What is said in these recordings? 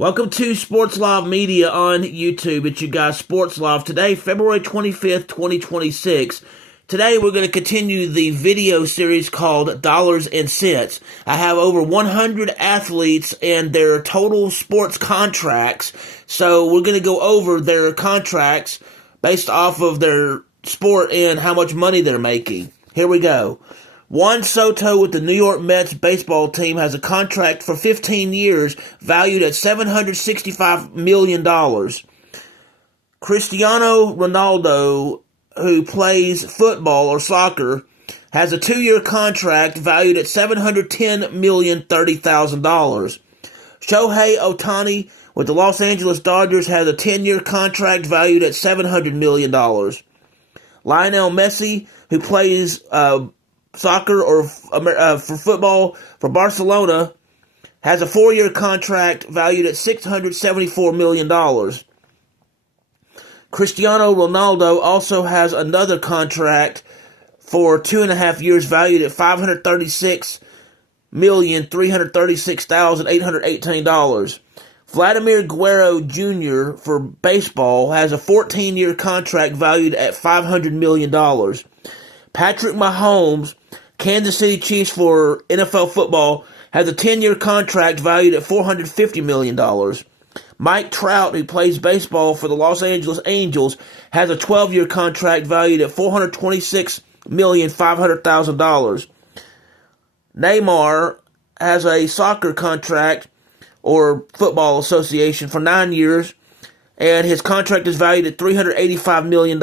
Welcome to Sports Live Media on YouTube. It's you guys, Sports Live. Today, February 25th, 2026. Today, we're going to continue the video series called Dollars and Cents. I have over 100 athletes and their total sports contracts. So, we're going to go over their contracts based off of their sport and how much money they're making. Here we go. Juan Soto with the New York Mets baseball team has a contract for 15 years valued at $765 million. Cristiano Ronaldo, who plays football or soccer, has a 2-year contract valued at $710,030,000. Shohei Ohtani with the Los Angeles Dodgers has a 10-year contract valued at $700 million. Lionel Messi, who plays soccer or for football for Barcelona, has a 4-year contract valued at $674 million. Cristiano Ronaldo also has another contract for 2.5 years valued at $536,336,818. Vladimir Guerrero Jr. for baseball has a 14-year contract valued at $500 million. Patrick Mahomes, Kansas City Chiefs for NFL football, has a 10-year contract valued at $450 million. Mike Trout, who plays baseball for the Los Angeles Angels, has a 12-year contract valued at $426,500,000. Neymar has a soccer contract or football association for 9 years, and his contract is valued at $385 million.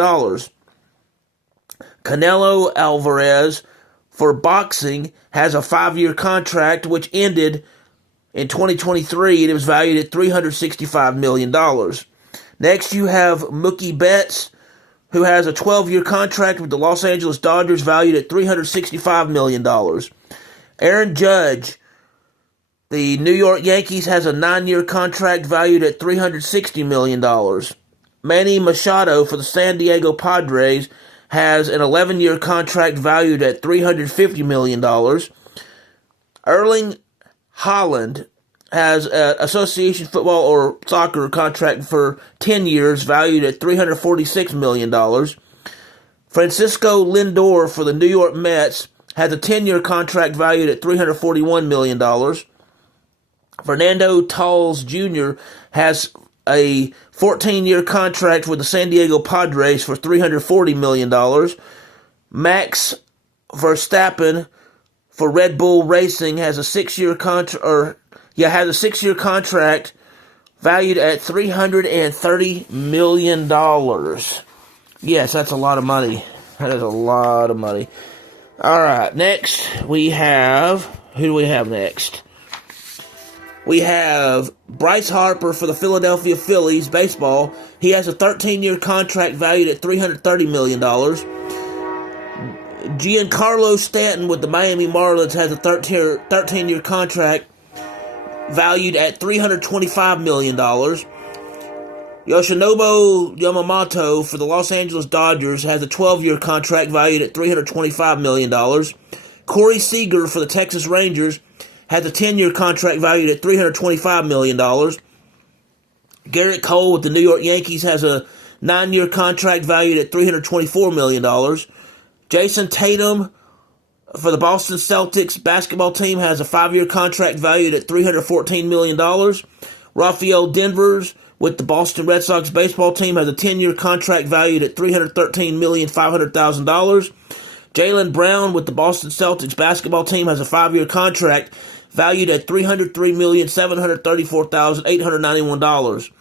Canelo Alvarez for boxing has a 5-year contract which ended in 2023 and it was valued at $365 million. Next you have Mookie Betts, who has a 12-year contract with the Los Angeles Dodgers valued at $365 million. Aaron Judge, the New York Yankees, has a 9-year contract valued at $360 million. Manny Machado for the San Diego Padres has an 11-year contract valued at $350 million. Erling Haaland has an association football or soccer contract for 10 years valued at $346 million. Francisco Lindor for the New York Mets has a 10-year contract valued at $341 million. Fernando Tatis Jr. has a 14-year contract with the San Diego Padres for $340 million. Max Verstappen for Red Bull Racing has a 6-year contract valued at $330 million. Yes, that's a lot of money. That is a lot of money. All right, next we have, who do we have next? We have Bryce Harper for the Philadelphia Phillies baseball. He has a 13-year contract valued at $330 million. Giancarlo Stanton with the Miami Marlins has a 13-year contract valued at $325 million. Yoshinobu Yamamoto for the Los Angeles Dodgers has a 12-year contract valued at $325 million. Corey Seager for the Texas Rangers has a 10-year contract valued at $325 million. Garrett Cole with the New York Yankees has a 9-year contract valued at $324 million. Jason Tatum for the Boston Celtics basketball team has a 5-year contract valued at $314 million. Rafael Devers with the Boston Red Sox baseball team has a 10-year contract valued at $313,500,000. Jaylen Brown with the Boston Celtics basketball team has a 5-year contract valued at $303,734,891.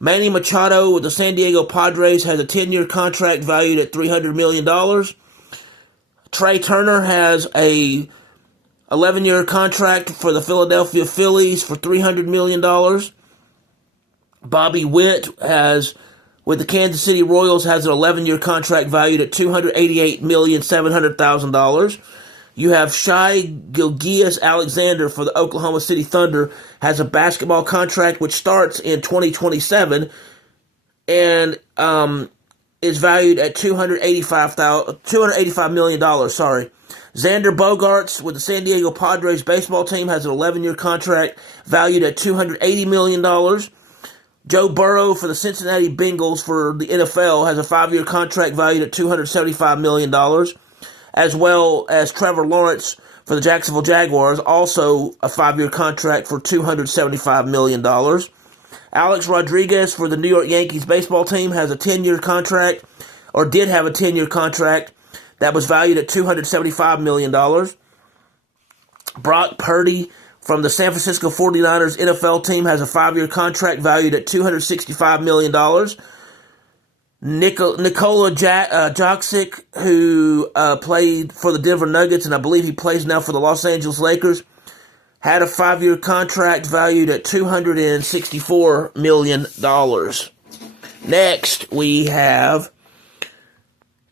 Manny Machado with the San Diego Padres has a 10-year contract valued at $300 million. Trey Turner has a 11-year contract for the Philadelphia Phillies for $300 million. Bobby Witt with the Kansas City Royals has an 11-year contract valued at $288,700,000. You have Shai Gilgeous-Alexander for the Oklahoma City Thunder has a basketball contract which starts in 2027 and is valued at $285 million. Xander Bogaerts with the San Diego Padres baseball team has an 11-year contract valued at $280 million. Joe Burrow for the Cincinnati Bengals for the NFL has a 5-year contract valued at $275 million, as well as Trevor Lawrence for the Jacksonville Jaguars, also a 5-year contract for $275 million. Alex Rodriguez for the New York Yankees baseball team has a 10-year contract, or did have a 10-year contract, that was valued at $275 million. Brock Purdy from the San Francisco 49ers NFL team has a 5-year contract valued at $265 million. Nikola Jokic, who played for the Denver Nuggets, and I believe he plays now for the Los Angeles Lakers, had a 5-year contract valued at $264 million. Next, we have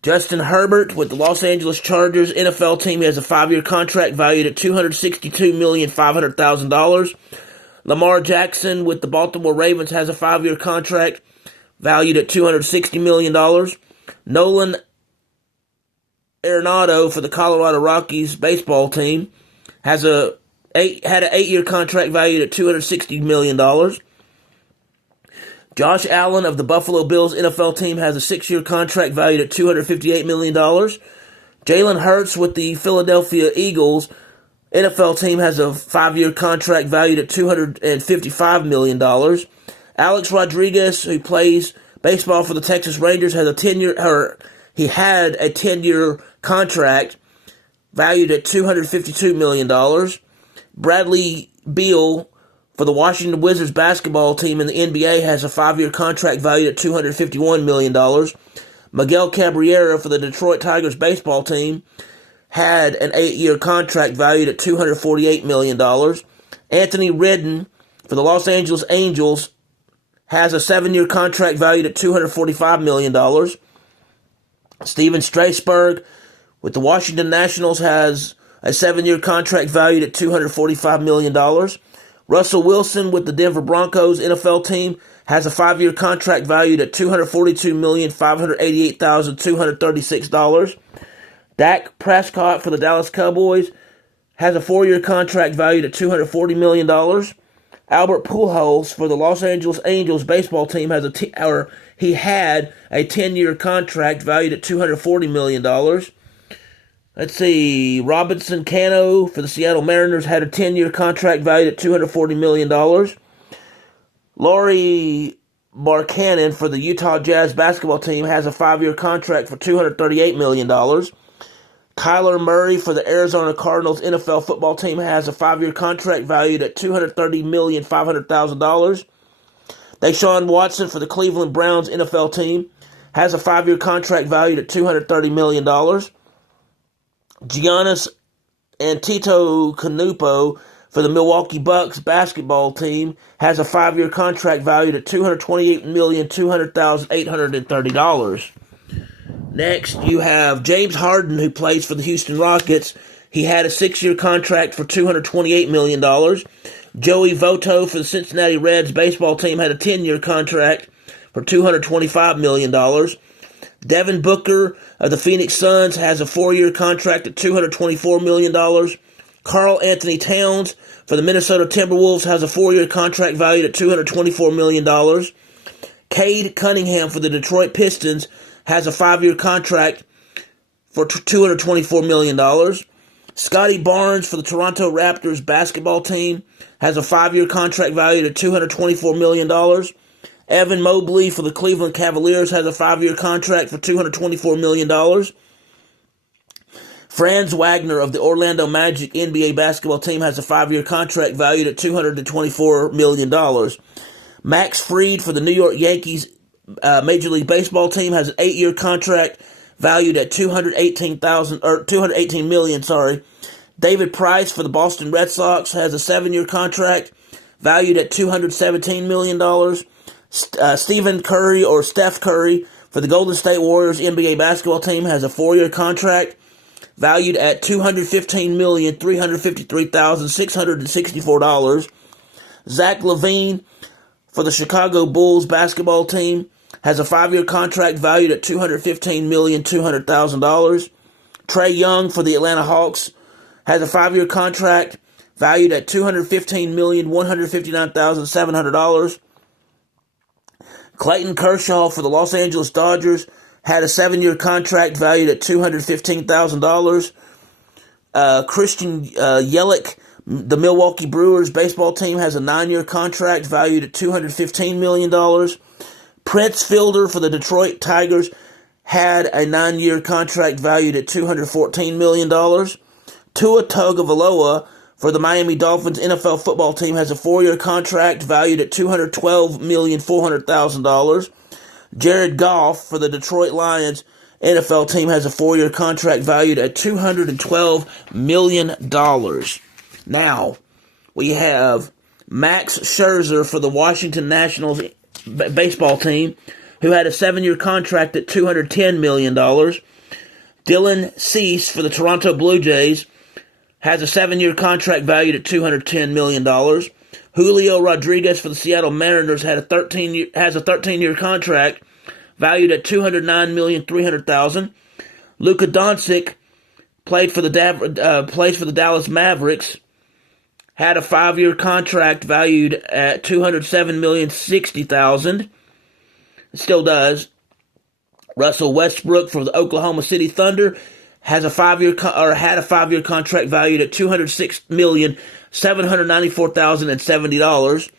Justin Herbert with the Los Angeles Chargers NFL team. He has a 5-year contract valued at $262,500,000. Lamar Jackson with the Baltimore Ravens has a 5-year contract valued at $260 million. Nolan Arenado for the Colorado Rockies baseball team had an 8-year contract valued at $260 million. Josh Allen of the Buffalo Bills NFL team has a 6-year contract valued at $258 million. Jalen Hurts with the Philadelphia Eagles NFL team has a 5-year contract valued at $255 million. Alex Rodriguez, who plays baseball for the Texas Rangers, had a 10-year contract valued at $252 million. Bradley Beal for the Washington Wizards basketball team in the NBA has a 5-year contract valued at $251 million. Miguel Cabrera for the Detroit Tigers baseball team had an 8-year contract valued at $248 million. Anthony Redden for the Los Angeles Angels has a 7-year contract valued at $245 million. Steven Strasburg with the Washington Nationals has a 7-year contract valued at $245 million. Russell Wilson with the Denver Broncos NFL team has a 5-year contract valued at $242,588,236. Dak Prescott for the Dallas Cowboys has a 4-year contract valued at $240 million. Albert Pujols for the Los Angeles Angels baseball team had a 10-year contract valued at $240 million. Let's see, Robinson Cano for the Seattle Mariners had a 10-year contract valued at $240 million. Laurie Markkanen for the Utah Jazz basketball team has a 5-year contract for $238 million. Kyler Murray for the Arizona Cardinals NFL football team has a 5-year contract valued at $230,500,000. Deshaun Watson for the Cleveland Browns NFL team has a 5-year contract valued at $230 million. Giannis Antetokounmpo for the Milwaukee Bucks basketball team has a 5-year contract valued at $228,200,830. Next, you have James Harden, who plays for the Houston Rockets. He had a 6-year contract for $228 million. Joey Votto for the Cincinnati Reds baseball team had a 10-year contract for $225 million. Devin Booker of the Phoenix Suns has a 4-year contract at $224 million. Karl Anthony Towns for the Minnesota Timberwolves has a 4-year contract valued at $224 million. Cade Cunningham for the Detroit Pistons has a 5-year contract for $224 million. Scotty Barnes for the Toronto Raptors basketball team has a 5-year contract valued at $224 million. Evan Mobley for the Cleveland Cavaliers has a 5-year contract for $224 million. Franz Wagner of the Orlando Magic NBA basketball team has a 5-year contract valued at $224 million. Max Fried for the New York Yankees Major League Baseball team has an 8-year contract valued at $218 million. David Price for the Boston Red Sox has a 7-year contract valued at $217 million. Stephen Curry or Steph Curry for the Golden State Warriors NBA basketball team has a 4-year contract valued at $215,353,664. Zach LaVine for the Chicago Bulls basketball team has a 5-year contract valued at $215,200,000. Trey Young for the Atlanta Hawks has a 5-year contract valued at $215,159,700. Clayton Kershaw for the Los Angeles Dodgers had a 7-year contract valued at $215,000. Christian Yelich, the Milwaukee Brewers baseball team, has a 9-year contract valued at $215 million. Prince Fielder for the Detroit Tigers had a 9-year contract valued at $214 million. Tua Tagovailoa for the Miami Dolphins NFL football team has a 4-year contract valued at $212,400,000. Jared Goff for the Detroit Lions NFL team has a 4-year contract valued at $212 million. Now, we have Max Scherzer for the Washington Nationals baseball team, who had a 7-year contract at $210 million. Dylan Cease for the Toronto Blue Jays has a 7-year contract valued at $210 million. Julio Rodriguez for the Seattle Mariners has a 13-year contract valued at $209,300,000. Luka Doncic plays for the Dallas Mavericks, had a 5-year contract valued at $207,060,000. Still does. Russell Westbrook for the Oklahoma City Thunder had a 5-year contract valued at $206,794,070.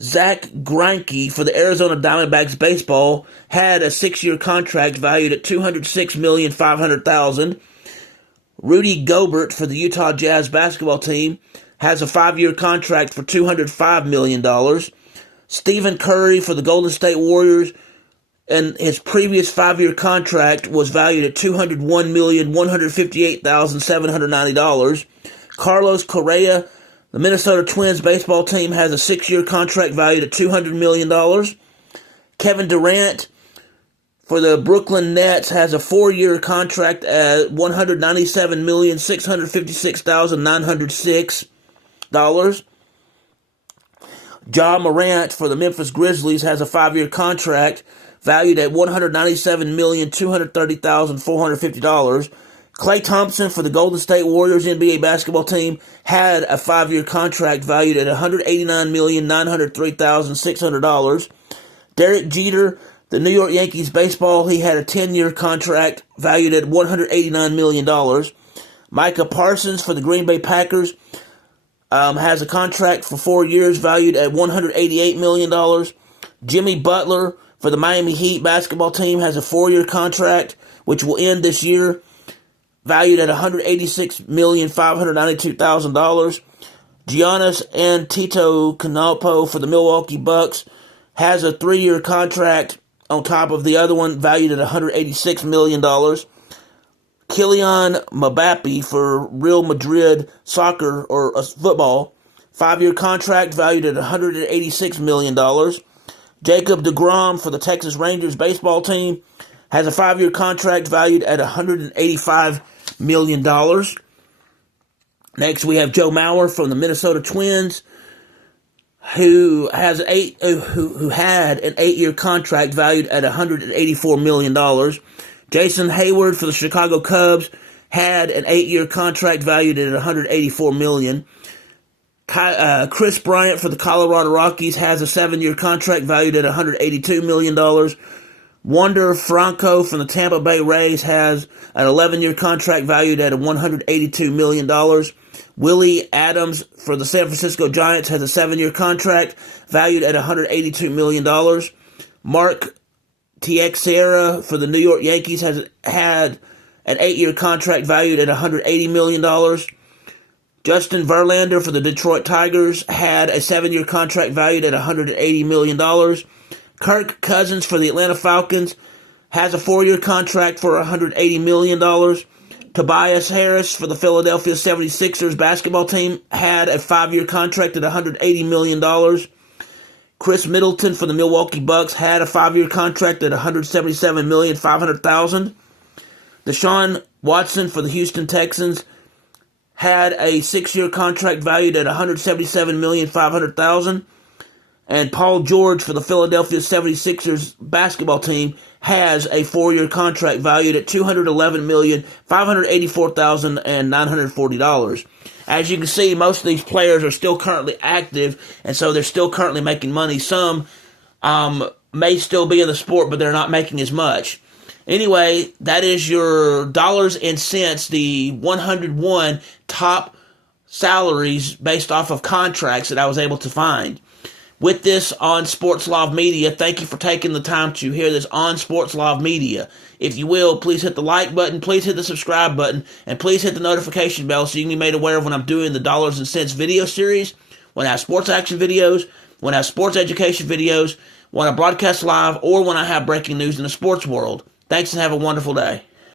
Zach Greinke for the Arizona Diamondbacks baseball had a 6-year contract valued at $206,500,000. Rudy Gobert for the Utah Jazz basketball team has a 5-year contract for $205 million. Stephen Curry for the Golden State Warriors, and his previous 5-year contract was valued at $201,158,790. Carlos Correa, the Minnesota Twins baseball team, has a 6-year contract valued at $200 million. Kevin Durant for the Brooklyn Nets has a 4-year contract at $197,656,906. Ja Morant for the Memphis Grizzlies has a 5-year contract valued at $197,230,450. Klay Thompson for the Golden State Warriors NBA basketball team had a 5-year contract valued at $189,903,600. Derek Jeter, the New York Yankees baseball, he had a 10-year contract valued at $189 million. Micah Parsons for the Green Bay Packers has a contract for 4 years valued at $188 million. Jimmy Butler for the Miami Heat basketball team has a 4-year contract, which will end this year, valued at $186,592,000. Giannis Antetokounmpo for the Milwaukee Bucks has a 3-year contract on top of the other one, valued at $186 million. Kylian Mbappe for Real Madrid soccer or football, 5-year contract valued at $186 million. Jacob deGrom for the Texas Rangers baseball team has a 5-year contract valued at $185 million. Next, we have Joe Mauer from the Minnesota Twins, who had an 8-year contract valued at $184 million. Jason Hayward for the Chicago Cubs had an 8-year contract valued at $184 million. Chris Bryant for the Colorado Rockies has a 7-year contract valued at $182 million. Wander Franco from the Tampa Bay Rays has an 11-year contract valued at $182 million. Willie Adams for the San Francisco Giants has a 7-year contract valued at $182 million. Mark Teixeira for the New York Yankees has had an 8-year contract valued at $180 million. Justin Verlander for the Detroit Tigers had a 7-year contract valued at $180 million. Kirk Cousins for the Atlanta Falcons has a 4-year contract for $180 million. Tobias Harris for the Philadelphia 76ers basketball team had a 5-year contract at $180 million. Chris Middleton for the Milwaukee Bucks had a 5-year contract at $177,500,000. Deshaun Watson for the Houston Texans had a 6-year contract valued at $177,500,000. And Paul George for the Philadelphia 76ers basketball team has a 4-year contract valued at $211,584,940. As you can see, most of these players are still currently active, and so they're still currently making money. Some may still be in the sport, but they're not making as much. Anyway, that is your dollars and cents, the 101 top salaries based off of contracts that I was able to find. With this on Sports Love Media, thank you for taking the time to hear this on Sports Love Media. If you will, please hit the like button, please hit the subscribe button, and please hit the notification bell so you can be made aware of when I'm doing the dollars and cents video series, when I have sports action videos, when I have sports education videos, when I broadcast live, or when I have breaking news in the sports world. Thanks and have a wonderful day.